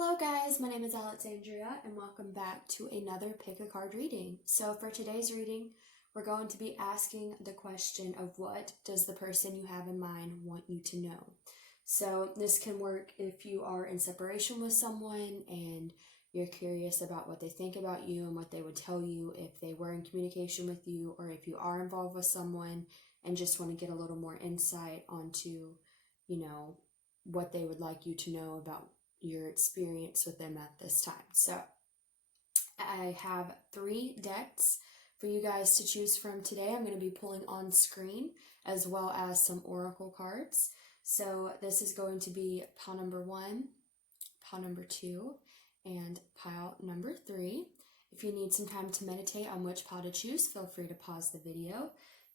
Hello guys, my name is Alexandria and welcome back to another pick a card reading. So for today's reading, we're going to be asking the question of what does the person you have in mind want you to know? So this can work if you are in separation with someone and you're curious about what they think about you and what they would tell you if they were in communication with you, or if you are involved with someone and just want to get a little more insight onto, what they would like you to know about your experience with them at this time. So I have 3 decks for you guys to choose from today. I'm going to be pulling on screen as well as some oracle cards. So this is going to be pile number 1, pile number 2, and pile number 3. If you need some time to meditate on which pile to choose, feel free to pause the video.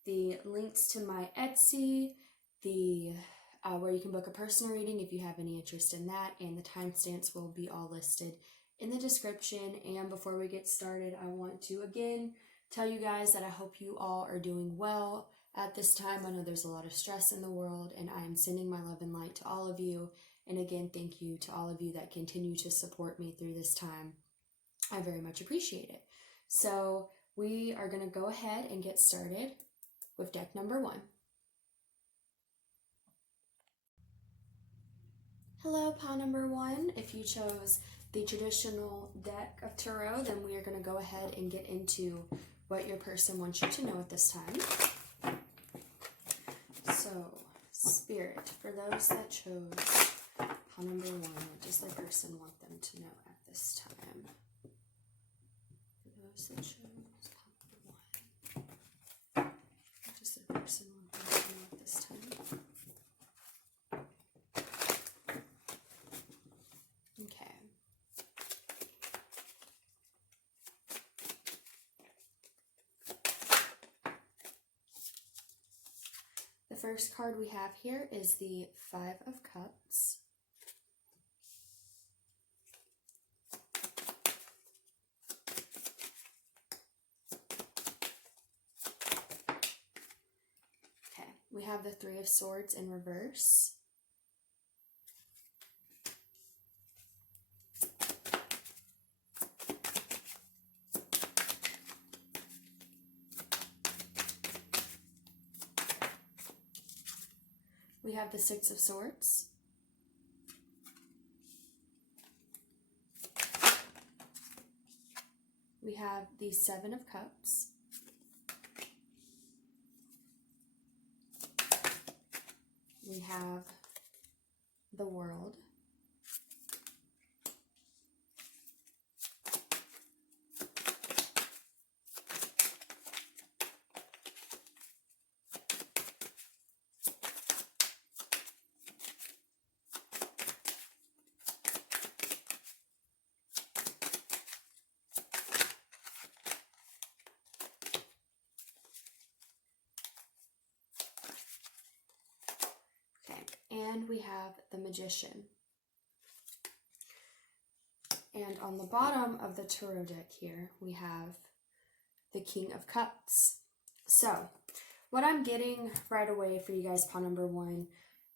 The links to my Etsy, where you can book a personal reading if you have any interest in that, and the timestamps will be all listed in the description. And before we get started, I want to again tell you guys that I hope you all are doing well at this time. I know there's a lot of stress in the world, and I'm sending my love and light to all of you. And again, thank you to all of you that continue to support me through this time. I very much appreciate it. So we are going to go ahead and get started with deck number 1. Hello, pile number 1. If you chose the traditional deck of tarot, then we are going to go ahead and get into what your person wants you to know at this time. So, Spirit, for those that chose pile number 1, what does their person want them to know at this time? For those that chose pile number 1, what does their person want them to know at this time? Okay. The first card we have here is the 5 of Cups. Okay, we have the 3 of Swords in reverse. We have the 6 of Swords. We have the 7 of Cups. We have the World. And we have the Magician. And on the bottom of the tarot deck here, we have the King of Cups. So, what I'm getting right away for you guys, pile number 1,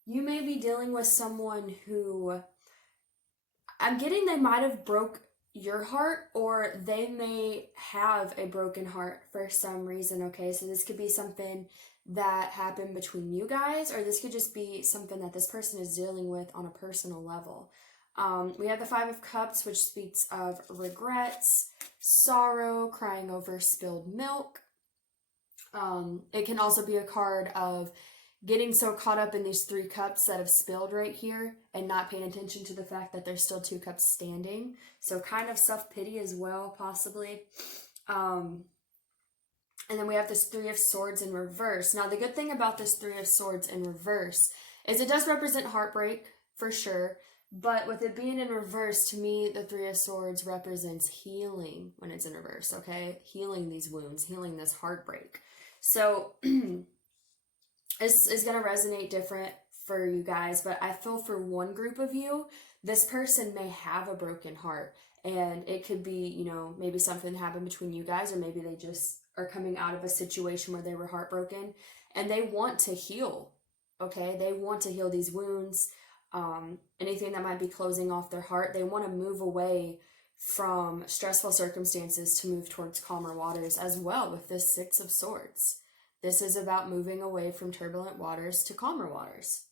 you may be dealing with someone who, I'm getting they might have broke your heart, or they may have a broken heart for some reason, okay? So this could be something that happened between you guys, or this could just be something that this person is dealing with on a personal level. We have the 5 of Cups, which speaks of regrets, sorrow, crying over spilled milk. It can also be a card of getting so caught up in these 3 cups that have spilled right here and not paying attention to the fact that there's still 2 cups standing. So kind of self-pity as well, possibly. And then we have this 3 of Swords in reverse. Now, the good thing about this 3 of Swords in reverse is it does represent heartbreak, for sure. But with it being in reverse, to me, the 3 of Swords represents healing when it's in reverse, okay? Healing these wounds, healing this heartbreak. So, this is going to resonate different for you guys, but I feel for one group of you, this person may have a broken heart. And it could be, maybe something happened between you guys, or maybe they just are coming out of a situation where they were heartbroken and they want to heal, okay? They want to heal these wounds. anything that might be closing off their heart. They want to move away from stressful circumstances to move towards calmer waters as well with this Six of Swords. This is about moving away from turbulent waters to calmer waters.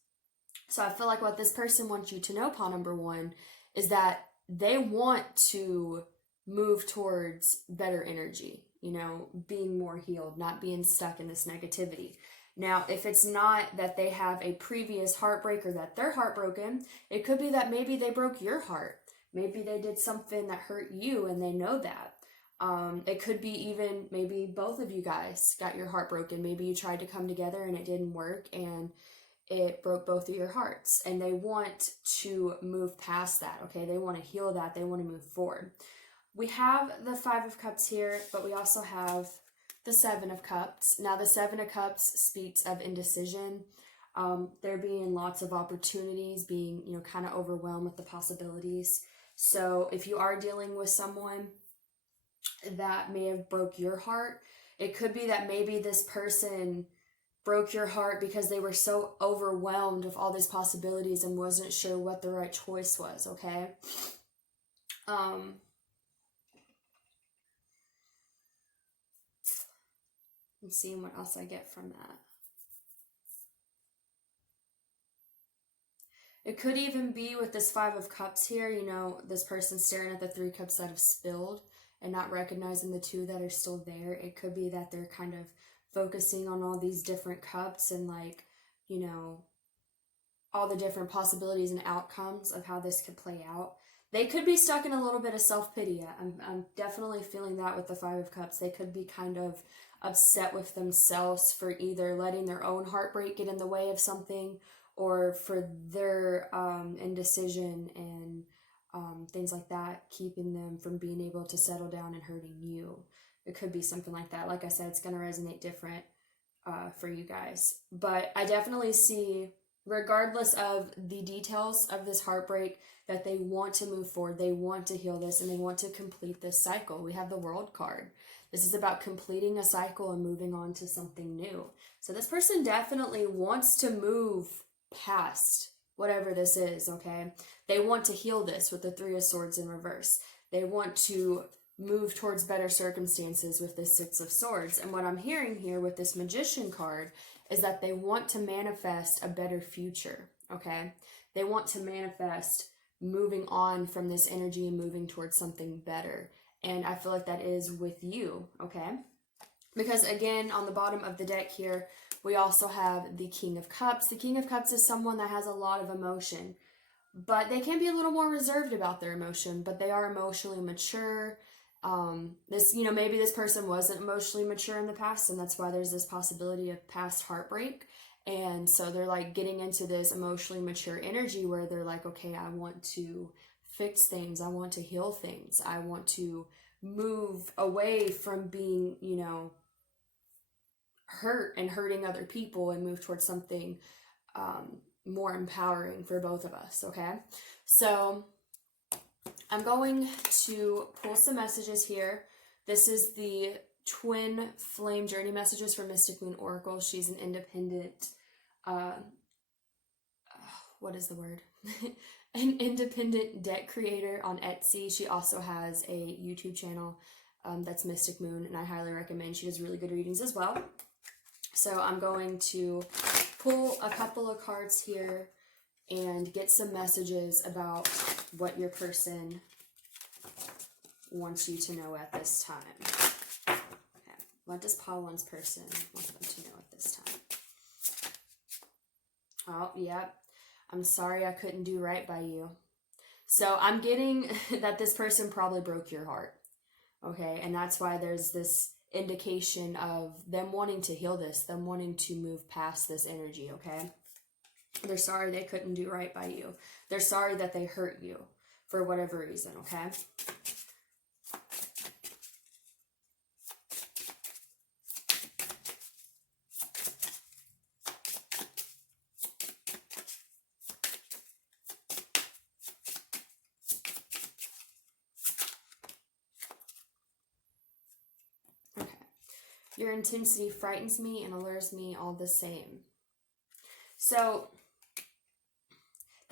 So I feel like what this person wants you to know, pawn number one, is that they want to move towards better energy, you know, being more healed, not being stuck in this negativity. Now, if it's not that they have a previous heartbreak or that they're heartbroken, it could be that maybe they broke your heart. Maybe they did something that hurt you and they know that. It could be even maybe both of you guys got your heart broken. Maybe you tried to come together and it didn't work and it broke both of your hearts. And they want to move past that, okay? They want to heal that. They want to move forward. We have the Five of Cups here, but we also have the Seven of Cups. Now, the Seven of Cups speaks of indecision. There being lots of opportunities, being, you know, kind of overwhelmed with the possibilities. So if you are dealing with someone that may have broke your heart, it could be that maybe this person broke your heart because they were so overwhelmed with all these possibilities and wasn't sure what the right choice was, okay? And seeing what else I get from that. It could even be with this Five of Cups here, you know, this person staring at the Three Cups that have spilled and not recognizing the two that are still there. It could be that they're kind of focusing on all these different cups and, like, you know, all the different possibilities and outcomes of how this could play out. They could be stuck in a little bit of self-pity. I'm definitely feeling that with the Five of Cups. They could be kind of upset with themselves for either letting their own heartbreak get in the way of something, or for their indecision and things like that, keeping them from being able to settle down and hurting you. It could be something like that. Like I said, it's going to resonate different for you guys. But I definitely see, regardless of the details of this heartbreak, that they want to move forward. They want to heal this and they want to complete this cycle. We have the World card. This is about completing a cycle and moving on to something new. So this person definitely wants to move past whatever this is, okay? They want to heal this with the Three of Swords in reverse. They want to move towards better circumstances with this Six of Swords. And what I'm hearing here with this Magician card is that they want to manifest a better future, okay? They want to manifest moving on from this energy and moving towards something better. And I feel like that is with you, okay? Because again, on the bottom of the deck here, we also have the King of Cups. The King of Cups is someone that has a lot of emotion, but they can be a little more reserved about their emotion, but they are emotionally mature. Maybe this person wasn't emotionally mature in the past, and that's why there's this possibility of past heartbreak. And so they're like getting into this emotionally mature energy where they're like, okay, I want to fix things. I want to heal things. I want to move away from being, you know, hurt and hurting other people and move towards something more empowering for both of us, okay? So I'm going to pull some messages here. This is the Twin Flame Journey messages from Mystic Moon Oracle. She's an independent, what is the word? An independent deck creator on Etsy. She also has a YouTube channel that's Mystic Moon, and I highly recommend. She does really good readings as well. So I'm going to pull a couple of cards here and get some messages about what your person wants you to know at this time. Okay. What does Pauline's person want them to know at this time? Oh, yep. I'm sorry I couldn't do right by you. So I'm getting that this person probably broke your heart. Okay, and that's why there's this indication of them wanting to heal this, them wanting to move past this energy, okay? They're sorry they couldn't do right by you. They're sorry that they hurt you for whatever reason, okay? Your intensity frightens me and allures me all the same. So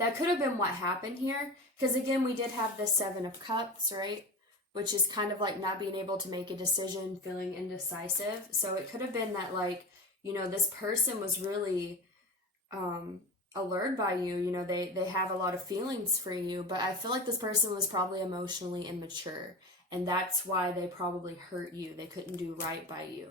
that could have been what happened here. Because again, we did have the Seven of Cups, right? Which is kind of like not being able to make a decision, feeling indecisive. So it could have been that, like, you know, this person was really allured by you. You know, they have a lot of feelings for you, but I feel like this person was probably emotionally immature, and that's why they probably hurt you. They couldn't do right by you.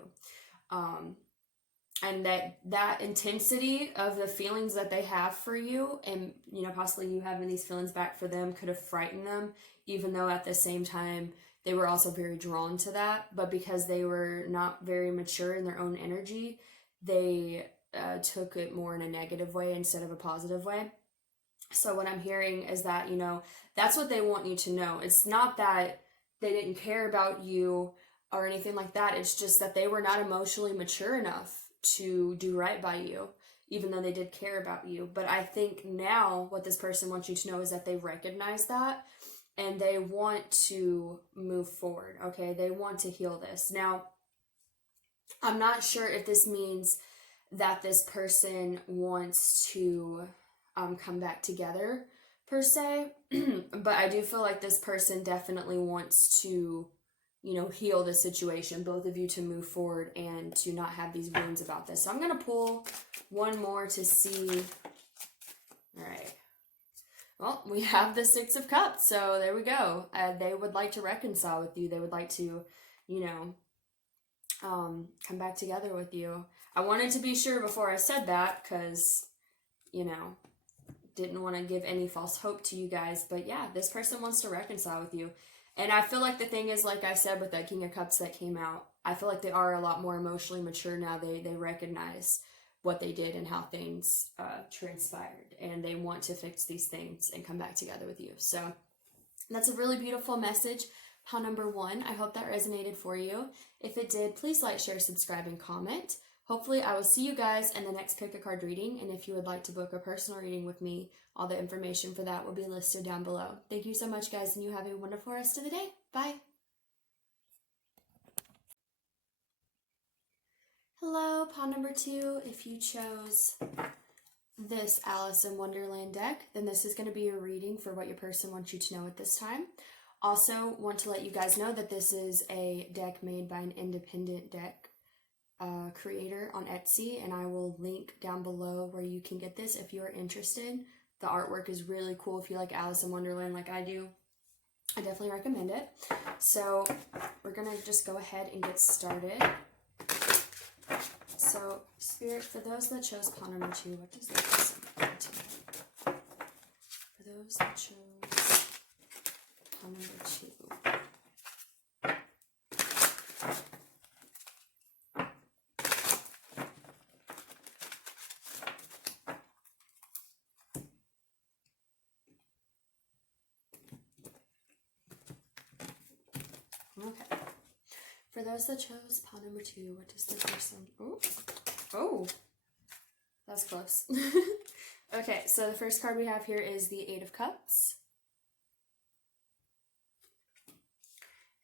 And that intensity of the feelings that they have for you, and, you know, possibly you having these feelings back for them, could have frightened them, even though at the same time they were also very drawn to that. But because they were not very mature in their own energy, they took it more in a negative way instead of a positive way. So what I'm hearing is that, you know, that's what they want you to know. It's not that they didn't care about you or anything like that. It's just that they were not emotionally mature enough to do right by you, even though they did care about you. But I think now what this person wants you to know is that they recognize that, and they want to move forward, okay? They want to heal this. Now, I'm not sure if this means that this person wants to come back together, per se, but I do feel like this person definitely wants to, you know, heal the situation, both of you, to move forward and to not have these wounds about this. So I'm going to pull one more to see. All right. Well, we have the Six of Cups, so there we go. They would like to reconcile with you. They would like to, you know, come back together with you. I wanted to be sure before I said that because, you know, didn't want to give any false hope to you guys. But yeah, this person wants to reconcile with you. And I feel like the thing is, like I said with that King of Cups that came out, I feel like they are a lot more emotionally mature now. They recognize what they did and how things transpired. And they want to fix these things and come back together with you. So that's a really beautiful message. Pile number 1. I hope that resonated for you. If it did, please like, share, subscribe, and comment. Hopefully I will see you guys in the next Pick a Card reading. And if you would like to book a personal reading with me, all the information for that will be listed down below. Thank you so much, guys, and you have a wonderful rest of the day. Bye. Hello, pile number 2. If you chose this Alice in Wonderland deck, then this is going to be your reading for what your person wants you to know at this time. Also, want to let you guys know that this is a deck made by an independent deck creator on Etsy, and I will link down below where you can get this if you are interested. The artwork is really cool. If you like Alice in Wonderland like I do, I definitely recommend it. So we're gonna just go ahead and get started. So Spirit, for those that chose pile number 2, what does that want to know? For those that chose pile number 2. Okay. For those that chose pile number 2, what does the person... Oh, that's close. Okay, so the first card we have here is the Eight of Cups.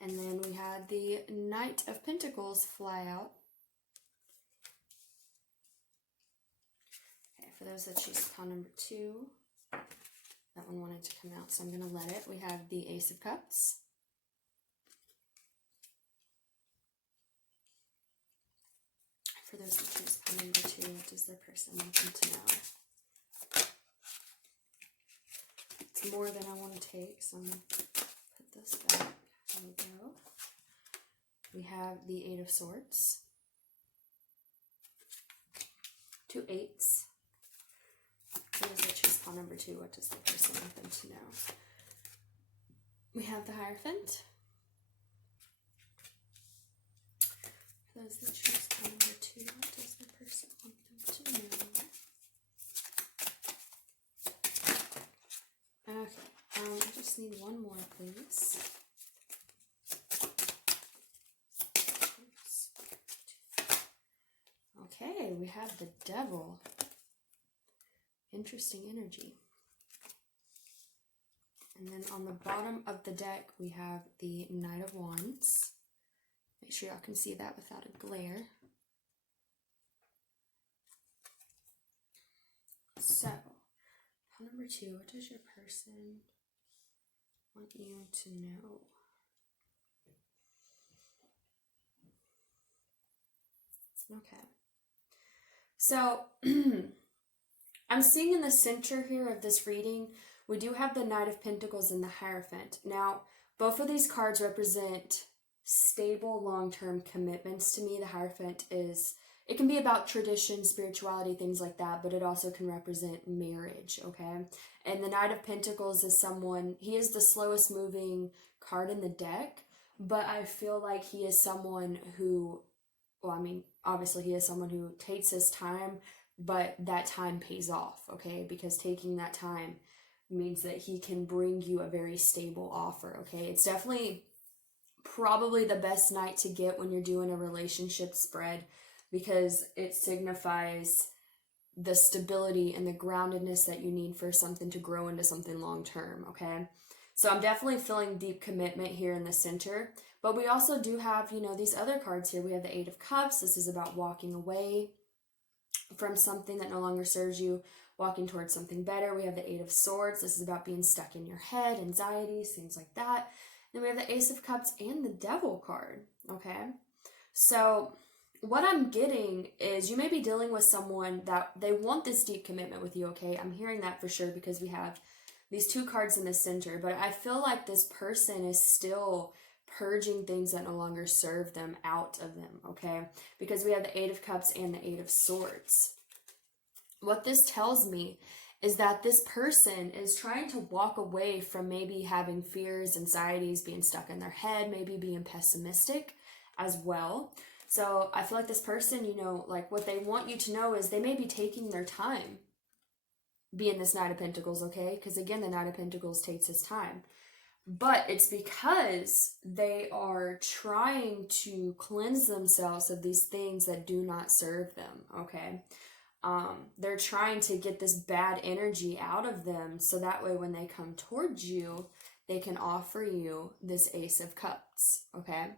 And then we had the Knight of Pentacles fly out. Okay, for those that choose pile number 2, that one wanted to come out, so I'm going to let it. We have the Ace of Cups. For those that choose pile number 2, what does their person want them to know? It's more than I want to take, so I'm going to put this back. There we go. We have the Eight of Swords. 2 8s. For those that choose pile number 2, what does the person want them to know? We have the Hierophant. For those that choose pile number 2, what does the person want them to know? Okay, I just need one more, please. Okay, we have the Devil. Interesting energy. And then on the bottom of the deck, we have the Knight of Wands. Make sure y'all can see that without a glare. So, Number 2, what does your person want you to know? Okay. So, I'm seeing in the center here of this reading, we do have the Knight of Pentacles and the Hierophant. Now, both of these cards represent stable, long-term commitments to me. The Hierophant it can be about tradition, spirituality, things like that, but it also can represent marriage, okay? And the Knight of Pentacles is he is the slowest moving card in the deck, but I feel like he is someone who, well, I mean, obviously he is someone who takes his time, but that time pays off, okay? Because taking that time means that he can bring you a very stable offer, okay? It's definitely probably the best night to get when you're doing a relationship spread, because it signifies the stability and the groundedness that you need for something to grow into something long term, okay? So I'm definitely feeling deep commitment here in the center, but we also do have, these other cards here. We have the Eight of Cups. This is about walking away from something that no longer serves you, walking towards something better. We have the Eight of Swords. This is about being stuck in your head, anxieties, things like that. Then we have the Ace of Cups and the Devil card, okay? So what I'm getting is you may be dealing with someone that they want this deep commitment with you, okay? I'm hearing that for sure because we have these 2 cards in the center, but I feel like this person is still purging things that no longer serve them out of them, okay? Because we have the Eight of Cups and the Eight of Swords. What this tells me is that this person is trying to walk away from maybe having fears, anxieties, being stuck in their head, maybe being pessimistic as well. So I feel like this person, like what they want you to know is they may be taking their time being this Knight of Pentacles, okay? Because again, the Knight of Pentacles takes his time. But it's because they are trying to cleanse themselves of these things that do not serve them, okay? They're trying to get this bad energy out of them so that way when they come towards you, they can offer you this Ace of Cups, okay?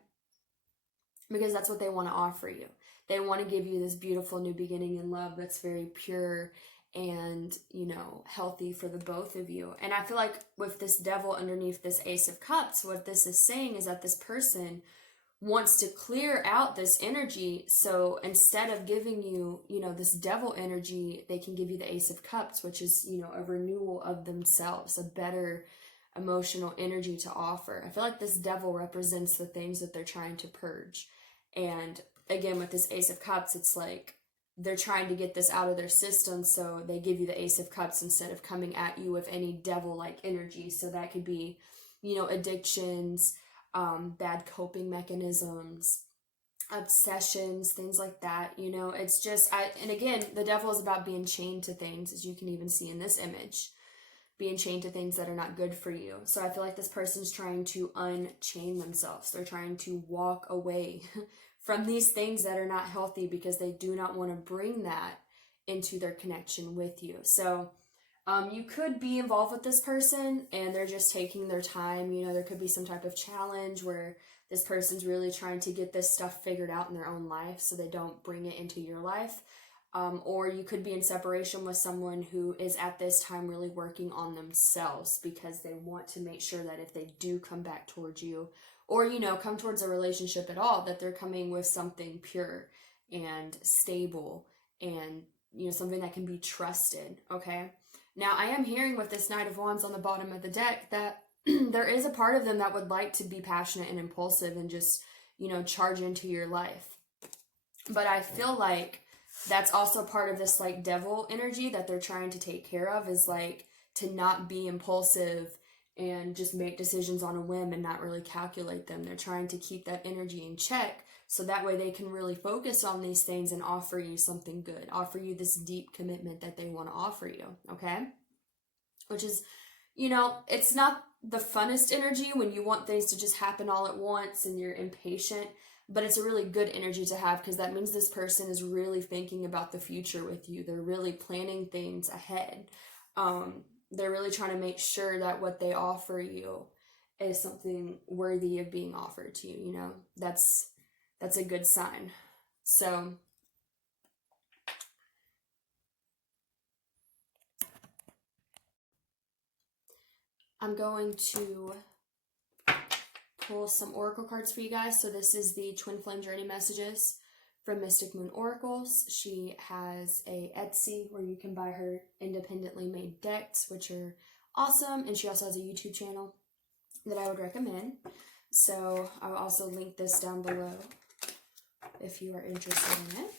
Because that's what they want to offer you. They want to give you this beautiful new beginning in love that's very pure and, healthy for the both of you. And I feel like with this Devil underneath this Ace of Cups, what this is saying is that this person wants to clear out this energy. So instead of giving you, this Devil energy, they can give you the Ace of Cups, which is, a renewal of themselves, a better emotional energy to offer. I feel like this Devil represents the things that they're trying to purge. And again, with this Ace of Cups, it's like they're trying to get this out of their system, so they give you the Ace of Cups instead of coming at you with any devil-like energy. So that could be, addictions, bad coping mechanisms, obsessions, things like that. It's just, and again, the Devil is about being chained to things, as you can even see in this image, being chained to things that are not good for you. So I feel like this person's trying to unchain themselves. They're trying to walk away from these things that are not healthy because they do not want to bring that into their connection with you. So you could be involved with this person and they're just taking their time. There could be some type of challenge where this person's really trying to get this stuff figured out in their own life so they don't bring it into your life. Or you could be in separation with someone who is at this time really working on themselves because they want to make sure that if they do come back towards you or, come towards a relationship at all, that they're coming with something pure and stable and, something that can be trusted, okay? Now, I am hearing with this Knight of Wands on the bottom of the deck that there is a part of them that would like to be passionate and impulsive and just, charge into your life. But I feel like that's also part of this like Devil energy that they're trying to take care of, is like to not be impulsive and just make decisions on a whim and not really calculate them. They're trying to keep that energy in check so that way they can really focus on these things and offer you something good, offer you this deep commitment that they want to offer you, okay? Which is, it's not the funnest energy when you want things to just happen all at once and you're impatient, but it's a really good energy to have because that means this person is really thinking about the future with you. They're really planning things ahead. They're really trying to make sure that what they offer you is something worthy of being offered to you, That's a good sign. So I'm going to pull some oracle cards for you guys. So this is the Twin Flame Journey Messages from Mystic Moon Oracles. She has a Etsy where you can buy her independently made decks, which are awesome. And she also has a YouTube channel that I would recommend. So I'll also link this down below if you are interested in it.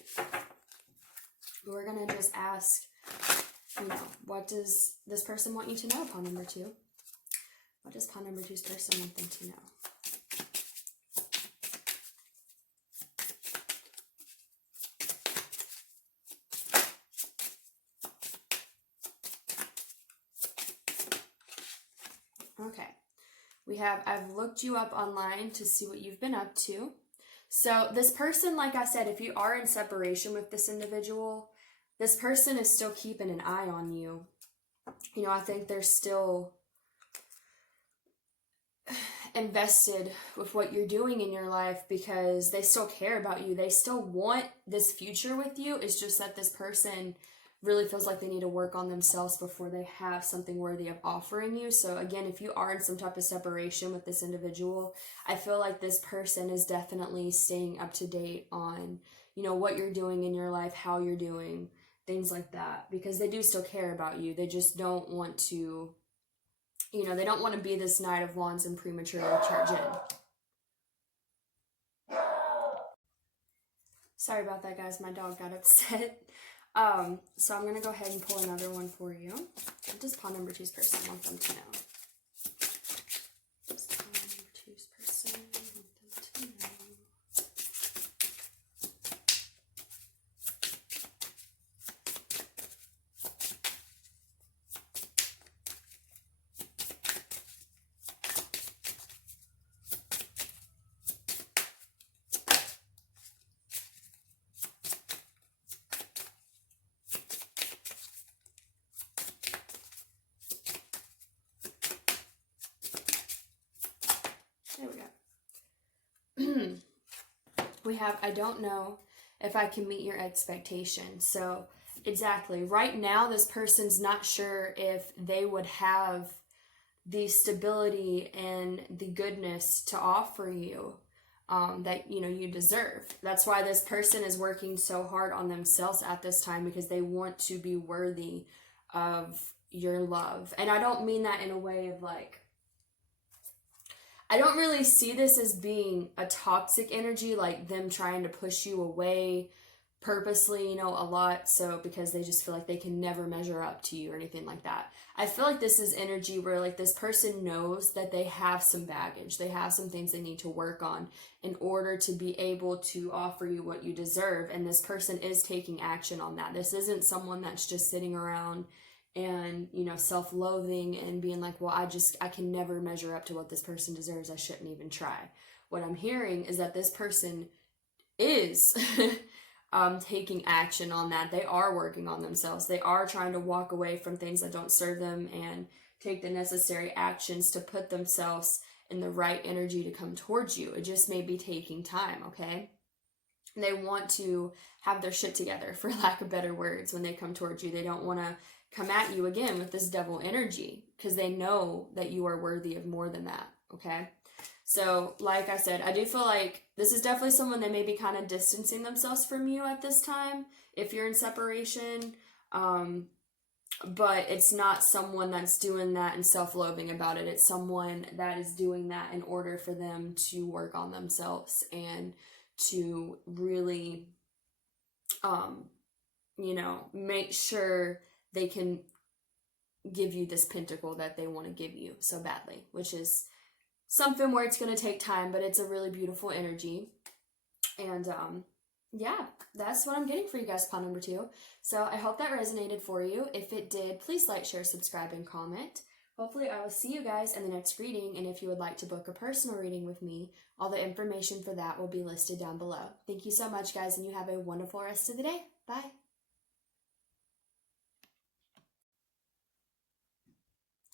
We're going to just ask, what does this person want you to know, pawn number 2? What does pawn number 2's person want them to know? Okay, we have, I've looked you up online to see what you've been up to. So this person, like I said, if you are in separation with this individual, this person is still keeping an eye on you. I think they're still invested with what you're doing in your life because they still care about you. They still want this future with you. It's just that this person really feels like they need to work on themselves before they have something worthy of offering you. So again, if you are in some type of separation with this individual, I feel like this person is definitely staying up to date on, what you're doing in your life, how you're doing, things like that, because they do still care about you. They just don't want to, they don't want to be this Knight of Wands and prematurely charge in. Sorry about that, guys. My dog got upset. So I'm going to go ahead and pull another one for you. What does pawn number 2's person want them to know? What does pawn number 2's person want them to know? There we go. We have, I don't know if I can meet your expectations. So exactly, right now this person's not sure if they would have the stability and the goodness to offer you that you deserve. That's why this person is working so hard on themselves at this time, because they want to be worthy of your love. And I don't mean that in a way of like, I don't really see this as being a toxic energy, like them trying to push you away purposely, a lot, so because they just feel like they can never measure up to you or anything like that. I feel like this is energy where like this person knows that they have some baggage, they have some things they need to work on in order to be able to offer you what you deserve, and this person is taking action on that. This isn't someone that's just sitting around and self-loathing and being like, well, I can never measure up to what this person deserves, I shouldn't even try. What I'm hearing is that this person is taking action on that. They are working on themselves. They are trying to walk away from things that don't serve them and take the necessary actions to put themselves in the right energy to come towards you. It just may be taking time, okay? They want to have their shit together, for lack of better words, when they come towards you. They don't want to come at you again with this devil energy, because they know that you are worthy of more than that, okay? So, like I said, I do feel like this is definitely someone that may be kind of distancing themselves from you at this time, if you're in separation, but it's not someone that's doing that and self-loathing about it. It's someone that is doing that in order for them to work on themselves and to really, make sure they can give you this pentacle that they want to give you so badly, which is something where it's going to take time, but it's a really beautiful energy. And yeah, that's what I'm getting for you guys, pawn number 2. So I hope that resonated for you. If it did, please like, share, subscribe, and comment. Hopefully I will see you guys in the next reading, and if you would like to book a personal reading with me, all the information for that will be listed down below. Thank you so much, guys, and you have a wonderful rest of the day. Bye.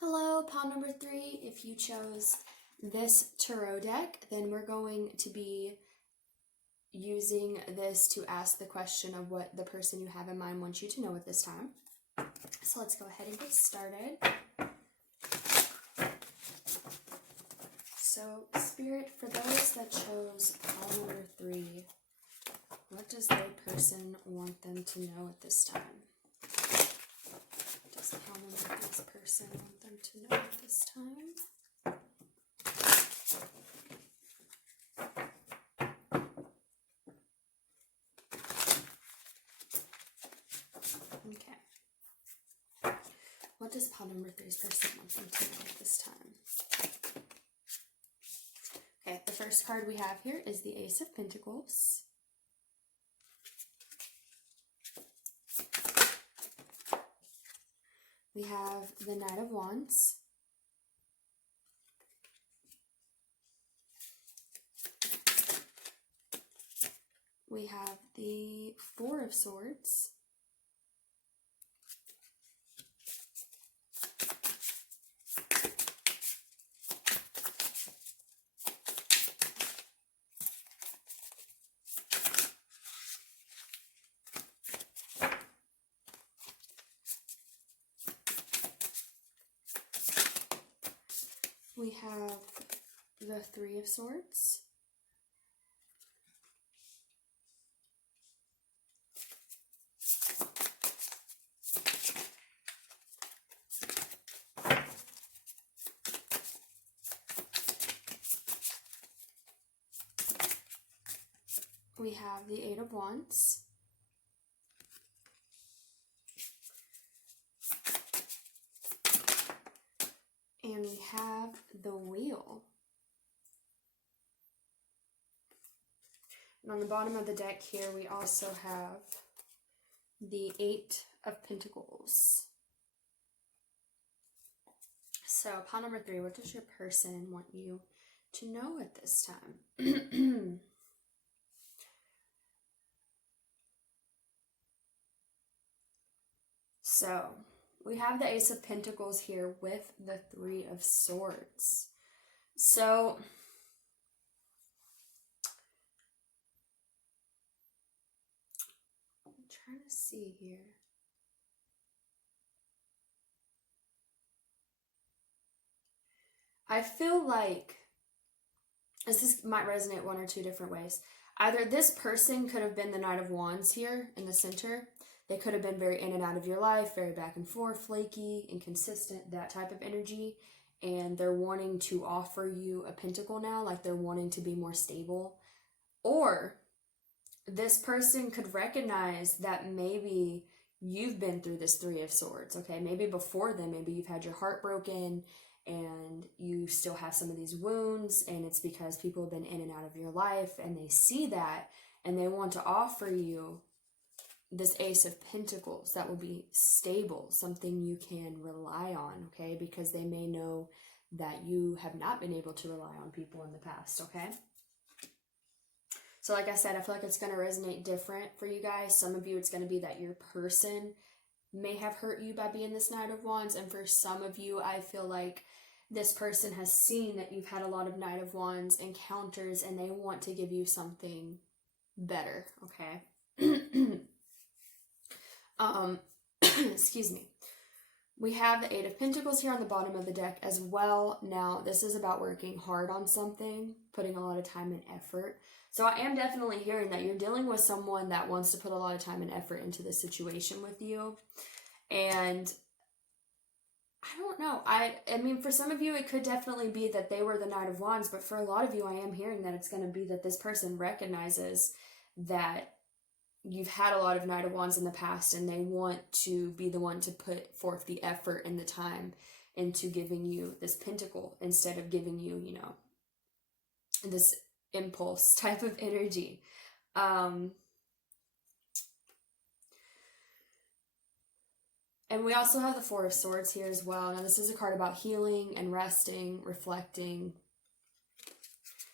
Hello, pawn number 3. If you chose this tarot deck, then we're going to be using this to ask the question of what the person you have in mind wants you to know at this time. So let's go ahead and get started. So, Spirit, for those that chose pile number 3, what does their person want them to know at this time? What does pile number 3's person want them to know at this time? Okay. What does pile number 3's person want them to know at this time? Okay, the first card we have here is the Ace of Pentacles. We have the Knight of Wands. We have the Four of Swords. We have the Three of Swords. We have the Eight of Wands. And we have the Wheel. And on the bottom of the deck here, we also have the Eight of Pentacles. So, pile number 3, what does your person want you to know at this time? So, we have the Ace of Pentacles here with the Three of Swords. So, I'm trying to see here. I feel like this might resonate one or two different ways. Either this person could have been the Knight of Wands here in the center. They could have been very in and out of your life, very back and forth, flaky, inconsistent, that type of energy. And they're wanting to offer you a pentacle now, like they're wanting to be more stable. Or this person could recognize that maybe you've been through this Three of Swords, okay? Maybe before then, maybe you've had your heart broken and you still have some of these wounds, and it's because people have been in and out of your life, and they see that and they want to offer you this Ace of Pentacles that will be stable, something you can rely on, okay? Because they may know that you have not been able to rely on people in the past, okay? So like I said, I feel like it's going to resonate different for you guys. Some of you, it's going to be that your person may have hurt you by being this Knight of Wands. And for some of you, I feel like this person has seen that you've had a lot of Knight of Wands encounters and they want to give you something better, okay? Excuse me. We have the Eight of Pentacles here on the bottom of the deck as well. Now, this is about working hard on something, putting a lot of time and effort. So I am definitely hearing that you're dealing with someone that wants to put a lot of time and effort into this situation with you. And I don't know. I mean, for some of you, it could definitely be that they were the Knight of Wands. But for a lot of you, I am hearing that it's going to be that this person recognizes that you've had a lot of Knight of Wands in the past and they want to be the one to put forth the effort and the time into giving you this pentacle instead of giving you, you know, this impulse type of energy. And we also have the Four of Swords here as well. Now, this is a card about healing and resting, reflecting.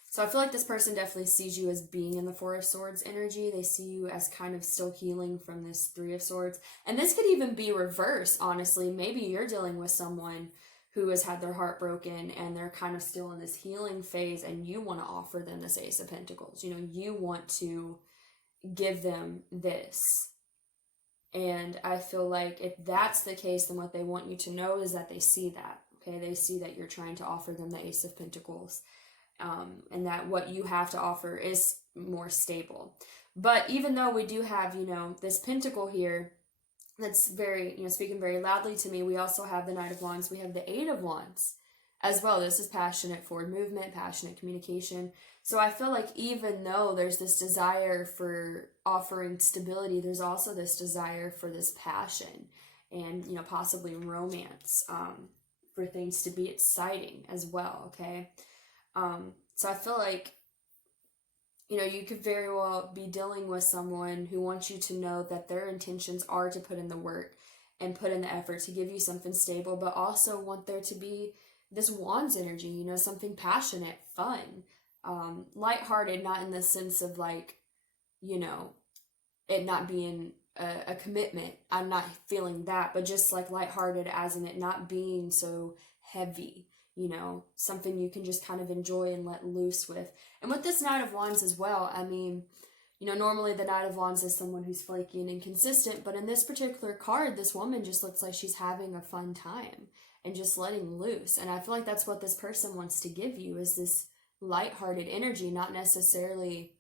So I feel like this person definitely sees you as being in the Four of Swords energy. They see you as kind of still healing from this Three of Swords. And this could even be reversed, honestly. Maybe you're dealing with someone who has had their heart broken and they're kind of still in this healing phase and you want to offer them this Ace of Pentacles. You know, you want to give them this. And I feel like if that's the case, then what they want you to know is that they see that, okay? They see that you're trying to offer them the Ace of Pentacles. and that what you have to offer is more stable. But even though we do have, this pentacle here that's very, speaking very loudly to me, we also have the Knight of Wands. We have the Eight of Wands as well. This is passionate forward movement, passionate communication. So I feel like even though there's this desire for offering stability, there's also this desire for this passion and, possibly romance, for things to be exciting as well, okay? So I feel like, you could very well be dealing with someone who wants you to know that their intentions are to put in the work and put in the effort to give you something stable, but also want there to be this Wands energy, something passionate, fun, lighthearted, not in the sense of like, it not being a commitment. I'm not feeling that, but just like lighthearted as in it not being so heavy. Something you can just kind of enjoy and let loose with. And with this Knight of Wands as well, I mean, normally the Knight of Wands is someone who's flaky and inconsistent, but in this particular card, this woman just looks like she's having a fun time and just letting loose. And I feel like that's what this person wants to give you, is this lighthearted energy, not necessarily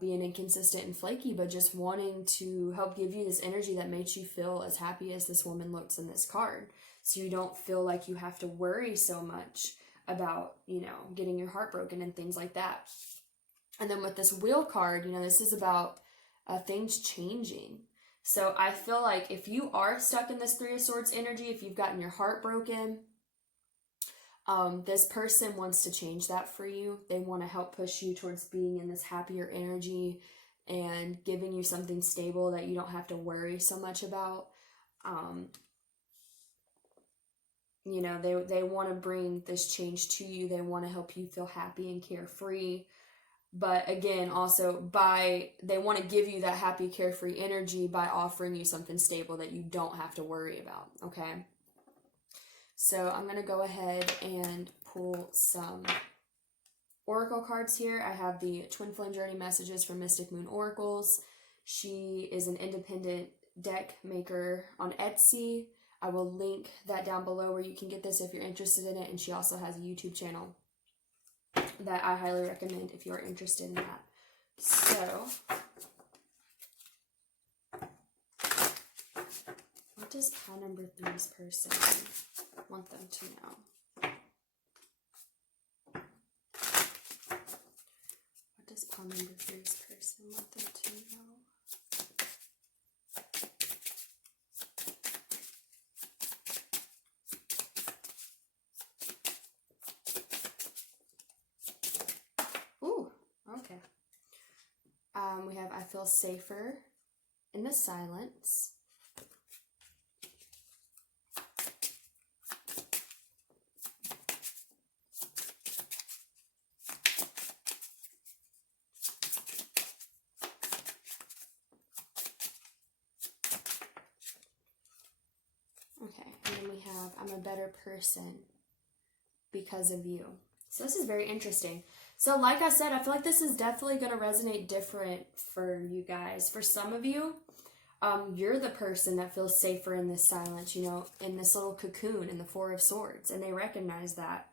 being inconsistent and flaky, but just wanting to help give you this energy that makes you feel as happy as this woman looks in this card. So you don't feel like you have to worry so much about, getting your heart broken and things like that. And then with this Wheel card, this is about things changing. So I feel like if you are stuck in this Three of Swords energy, if you've gotten your heart broken, this person wants to change that for you. They want to help push you towards being in this happier energy and giving you something stable that you don't have to worry so much about. They want to bring this change to you. They want to help you feel happy and carefree. But again, also they want to give you that happy, carefree energy by offering you something stable that you don't have to worry about, okay? So I'm going to go ahead and pull some oracle cards here. I have the Twin Flame Journey messages from Mystic Moon Oracles. She is an independent deck maker on Etsy. I will link that down below where you can get this if you're interested in it. And she also has a YouTube channel that I highly recommend if you're interested in that. So, what does pile number 3's person want them to know? What does pile number 3's person want them to know? Okay. We have I feel safer in the silence. Okay, and then we have I'm a better person because of you. So this is very interesting. So like I said, I feel like this is definitely going to resonate different for you guys. For some of you, you're the person that feels safer in this silence, in this little cocoon in the Four of Swords, and they recognize that.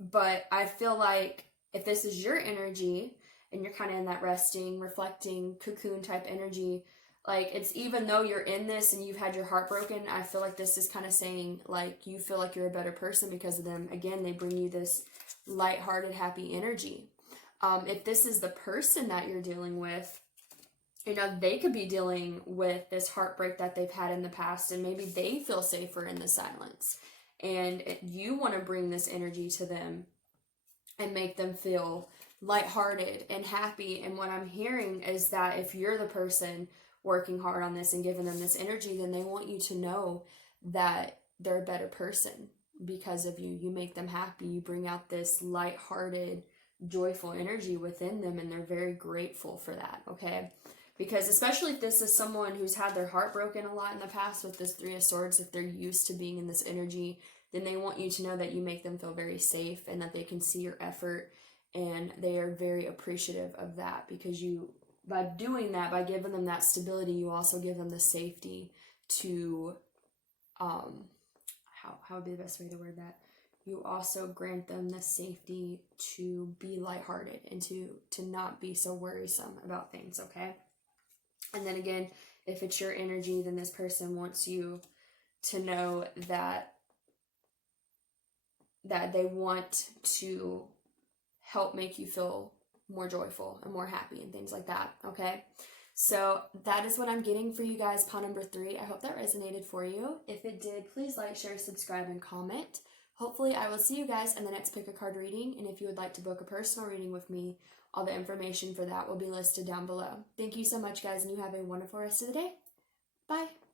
But I feel like if this is your energy and you're kind of in that resting, reflecting, cocoon type energy, like it's even though you're in this and you've had your heart broken, I feel like this is kind of saying like you feel like you're a better person because of them. Again, they bring you this lighthearted, happy energy. If this is the person that you're dealing with, they could be dealing with this heartbreak that they've had in the past, and maybe they feel safer in the silence. And you want to bring this energy to them and make them feel lighthearted and happy. And what I'm hearing is that if you're the person working hard on this and giving them this energy, then they want you to know that they're a better person because of you. You make them happy. You bring out this lighthearted, joyful energy within them, and they're very grateful for that, okay? Because especially if this is someone who's had their heart broken a lot in the past with this Three of Swords, if they're used to being in this energy, then they want you to know that you make them feel very safe and that they can see your effort, and they are very appreciative of that because you, by doing that, by giving them that stability, you also give them the safety to, how would be the best way to word that? you also grant them the safety to be lighthearted and to not be so worrisome about things, okay? And then again, if it's your energy, then this person wants you to know that they want to help make you feel more joyful and more happy and things like that, okay? So that is what I'm getting for you guys, pile number 3. I hope that resonated for you. If it did, please like, share, subscribe, and comment. Hopefully I will see you guys in the next pick a card reading, and if you would like to book a personal reading with me, all the information for that will be listed down below. Thank you so much, guys, and you have a wonderful rest of the day. Bye.